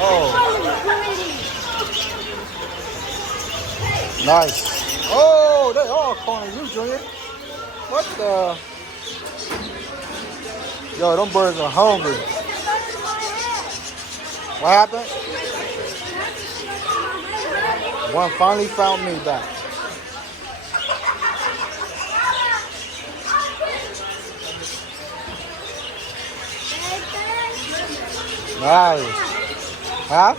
Oh, nice. Oh, they all calling you, Junior. What the? Yo, them birds are hungry. What happened? One finally found me back. Nice. Huh?